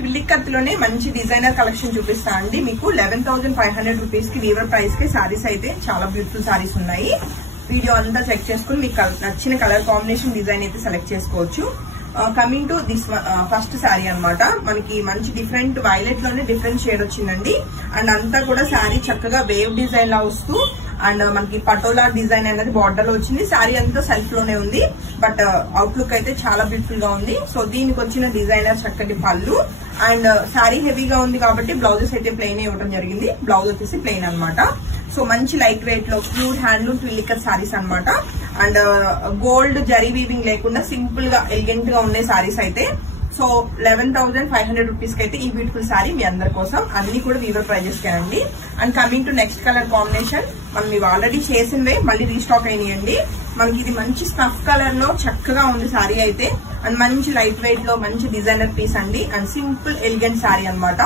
ట్విల్లికత్ లోనే మంచి designer collection చూపిస్తా అండి. మీకు 11,500 రూపీస్ కి వీవర్ ప్రైస్ కి సారీస్ అయితే చాలా బ్యూటిఫుల్ సారీస్ ఉన్నాయి. వీడియో అంతా చెక్ చేసుకుని మీకు నచ్చిన కలర్ కాంబినేషన్ డిజైన్ అయితే సెలెక్ట్ చేసుకోవచ్చు. Coming to this first sari అన్నమాట. మనకి మంచి డిఫరెంట్ వైలెట్ లోనే డిఫరెంట్ షేడ్ వచ్చిందండి. అండ్ అంతా కూడా శారీ చక్కగా వేవ్ డిజైన్ లా వస్తూ అండ్ మనకి పటోలా డిజైన్ అనేది బార్డర్ లో వచ్చింది. శారీ అంతా సెల్ఫ్ లోనే ఉంది, బట్ అవుట్లుక్ అయితే చాలా బ్యూటిఫుల్ గా ఉంది. సో దీనికి వచ్చిన డిజైనర్ చక్కటి పళ్ళు అండ్ శారీ హెవీగా ఉంది కాబట్టి బ్లౌజెస్ అయితే ప్లెయిన్ ఇవ్వడం జరిగింది. బ్లౌజ్ వచ్చేసి ప్లెయిన్ అనమాట. సో మంచి లైట్ వెయిట్ లో ప్యూర్ హ్యాండ్లూమ్ ట్విల్లికత్ సారీస్ అనమాట. అండ్ గోల్డ్ జరీ వీవింగ్ లేకుండా సింపుల్ గా ఎలిగెంట్ గా ఉండే సారీస్ అయితే. సో 11,500 రూపీస్ కి అయితే ఈ బ్యూటిఫుల్ సారీ మీ అందరి కోసం. అన్ని కూడా వీవర్ ప్రైజెస్ కేనండి. And coming to next colour combination, మనం ఇవి ఆల్రెడీ చేసినవే మళ్ళీ రీస్టాక్ అయినాయండి. మనకి ఇది మంచి స్నఫ్ కలర్ లో చక్కగా ఉంది సారీ అయితే. అండ్ మంచి లైట్ వెయిట్ లో మంచి డిజైనర్ పీస్ అండి. అండ్ సింపుల్ ఎలిగెంట్ సారీ అనమాట.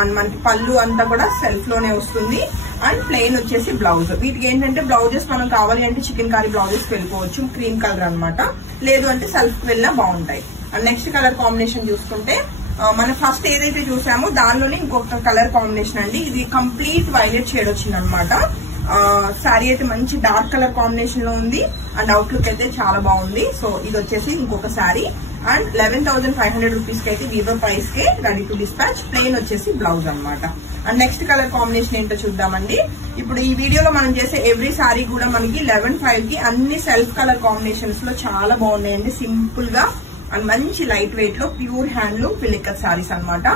అండ్ మనకి పళ్ళు అంతా కూడా సెల్ఫ్ లోనే వస్తుంది. అండ్ ప్లెయిన్ వచ్చేసి బ్లౌజ్. వీటికి ఏంటంటే బ్లౌజెస్ మనం కావాలి అంటే చికెన్ కారీ బ్లౌజెస్ వెళ్ళిపోవచ్చు, క్రీమ్ కలర్ అనమాట. లేదు అంటే సెల్ఫ్ వెళ్ళినా బాగుంటాయి. అండ్ నెక్స్ట్ కలర్ కాంబినేషన్ చూసుకుంటే మనం ఫస్ట్ ఏదైతే చూసామో దానిలోనే ఇంకొక కలర్ కాంబినేషన్ అండి. ఇది కంప్లీట్ వైలెట్ షేడ్ వచ్చింది అనమాట. శారీ అయితే మంచి డార్క్ కలర్ కాంబినేషన్ లో ఉంది. అండ్ అవుట్లుక్ అయితే చాలా బాగుంది. సో ఇది వచ్చేసి ఇంకొక శారీ. అండ్ 11,500 రూపీస్ కి అయితే వీవర్ ప్రైస్ కే రెడీ టు డిస్పాచ్. ప్లెయిన్ వచ్చేసి బ్లౌజ్ అనమాట. అండ్ నెక్స్ట్ కలర్ కాంబినేషన్ ఏంటో చూద్దామండి. ఇప్పుడు ఈ వీడియోలో మనం చేసే ఎవ్రీ సారీ కూడా మనకి 11,500 కి అన్ని సెల్ఫ్ కలర్ కాంబినేషన్స్ లో చాలా బాగున్నాయండి. సింపుల్ గా అండ్ మంచి లైట్ వెయిట్ లో ప్యూర్ హ్యాండ్లూమ్ ట్విల్లికత్ సారీస్ అనమాట.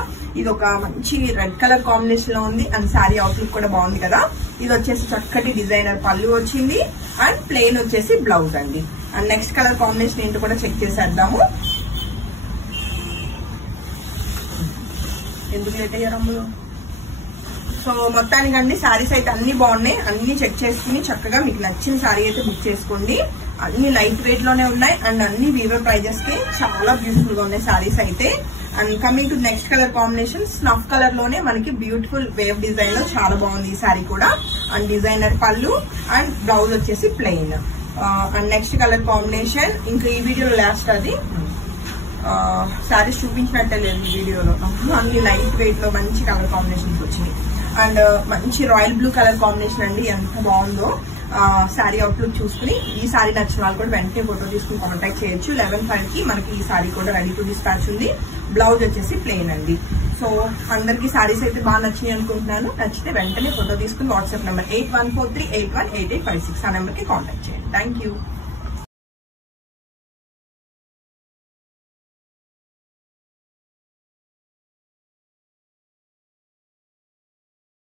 ఇది ఒక మంచి రెడ్ కలర్ కాంబినేషన్ లో ఉంది. అండ్ శారీ అవుట్లుక్ కూడా బాగుంది కదా. ఇది వచ్చేసి చక్కటి డిజైనర్ పళ్ళు వచ్చింది. అండ్ ప్లెయిన్ వచ్చేసి బ్లౌజ్ అండి. అండ్ నెక్స్ట్ కలర్ కాంబినేషన్ ఏంటో కూడా చెక్ చేసేద్దాము. ఎందుకు లేట్ అయ్యారమ్ములు? సో మొత్తానికండి శారీస్ అయితే అన్ని బాగున్నాయి. అన్ని చెక్ చేసుకుని చక్కగా మీకు నచ్చిన శారీ అయితే బుక్ చేసుకోండి. అన్ని లైట్ వెయిట్ లోనే ఉన్నాయి. అండ్ అన్ని వీవర్ ప్రైజెస్ కి చాలా బ్యూటిఫుల్ గా ఉన్నాయి శారీస్ అయితే. And coming to next colour combination, snuff colour లోనే మనకి బ్యూటిఫుల్ వేవ్ డిజైన్ లో చాలా బాగుంది ఈ శారీ కూడా. అండ్ డిజైనర్ పళ్ళు అండ్ బ్లౌజ్ వచ్చేసి plain. And next colour combination ఇంకా ఈ వీడియోలో లాస్ట్ అది శారీస్ చూపించినట్టే లేదు ఈ వీడియోలో. అన్ని లైట్ వెయిట్ లో మంచి కలర్ కాంబినేషన్స్ వచ్చినాయి. అండ్ మంచి రాయల్ బ్లూ కలర్ కాంబినేషన్ అండి. ఎంత బాగుందో. శారీ అవుట్లుక్ చూసుకుని ఈ శారీ నచ్చిన వాళ్ళు కూడా వెంటనే ఫోటో తీసుకుని కాంటాక్ట్ చేయొచ్చు. 11,500 కి మనకి ఈ శారీ కూడా రెడీ టు డిస్పాచ్ ఉంది. బ్లౌజ్ వచ్చేసి ప్లెయిన్ అండి. సో అందరికి శారీస్ అయితే బాగా నచ్చినాయి అనుకుంటున్నాను. నచ్చితే వెంటనే ఫోటో తీసుకుని వాట్సాప్ నెంబర్ 8143818856 ఆ నెంబర్ కి కాంటాక్ట్ చేయండి. Thank you.